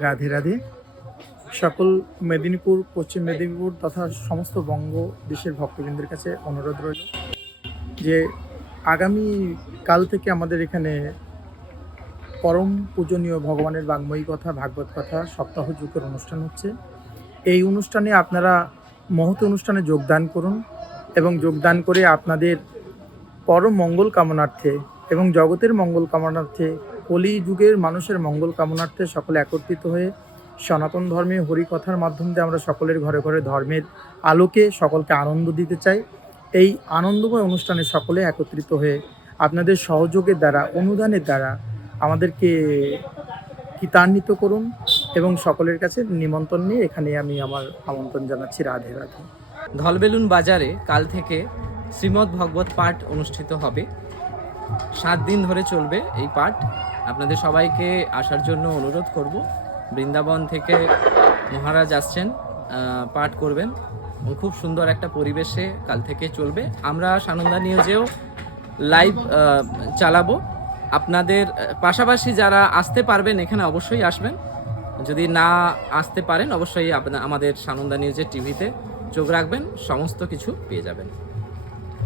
রাধে রাধে। সকল মেদিনীপুর, পশ্চিম মেদিনীপুর তথা সমস্ত বঙ্গ দেশের ভক্তবৃন্দের কাছে অনুরোধ রইল যে আগামী কাল থেকে আমাদের এখানে পরম পূজনীয় ভগবানের বাংময়ী কথা, ভাগবত কথা সপ্তাহ যুগের অনুষ্ঠান হচ্ছে। এই অনুষ্ঠানে আপনারা মহৎ অনুষ্ঠানে যোগদান করুন এবং যোগদান করে আপনাদের পরম মঙ্গল কামনার্থে এবং জগতের মঙ্গল কামনার্থে, কলি যুগের মানুষের মঙ্গল কামনার্থে সকলে একত্রিত হয়ে সনাতন ধর্মে হরিকথার মাধ্যম দিয়ে আমরা সকলের ঘরে ঘরে ধর্মের আলোকে সকলকে আনন্দ দিতে চাই। এই আনন্দময় অনুষ্ঠানে সকলে একত্রিত হয়ে আপনাদের সহযোগের দ্বারা, অনুদানের দ্বারা আমাদেরকে কৃতান্বিত করুন এবং সকলের কাছে নিমন্ত্রণ নিয়ে এখানে আমি আমার আমন্ত্রণ জানাচ্ছি। রাধে রাধে। ধলবেলুন বাজারে কাল থেকে শ্রীমদ্ ভাগবত পাঠ অনুষ্ঠিত হবে। 7 দিন ধরে চলবে এই পাঠ। আপনাদের সবাইকে আসার জন্য অনুরোধ করব। বৃন্দাবন থেকে মহারাজ আসছেন, পাঠ করবেন। খুব সুন্দর একটা পরিবেশে কাল থেকে চলবে। আমরা সানন্দা নিউজেও লাইভ চালাবো। আপনাদের পাশাপাশি যারা আসতে পারবেন এখানে অবশ্যই আসবেন। যদি না আসতে পারেন অবশ্যই আমাদের সানন্দা নিউজের টিভিতে চোখ রাখবেন, সমস্ত কিছু পেয়ে যাবেন।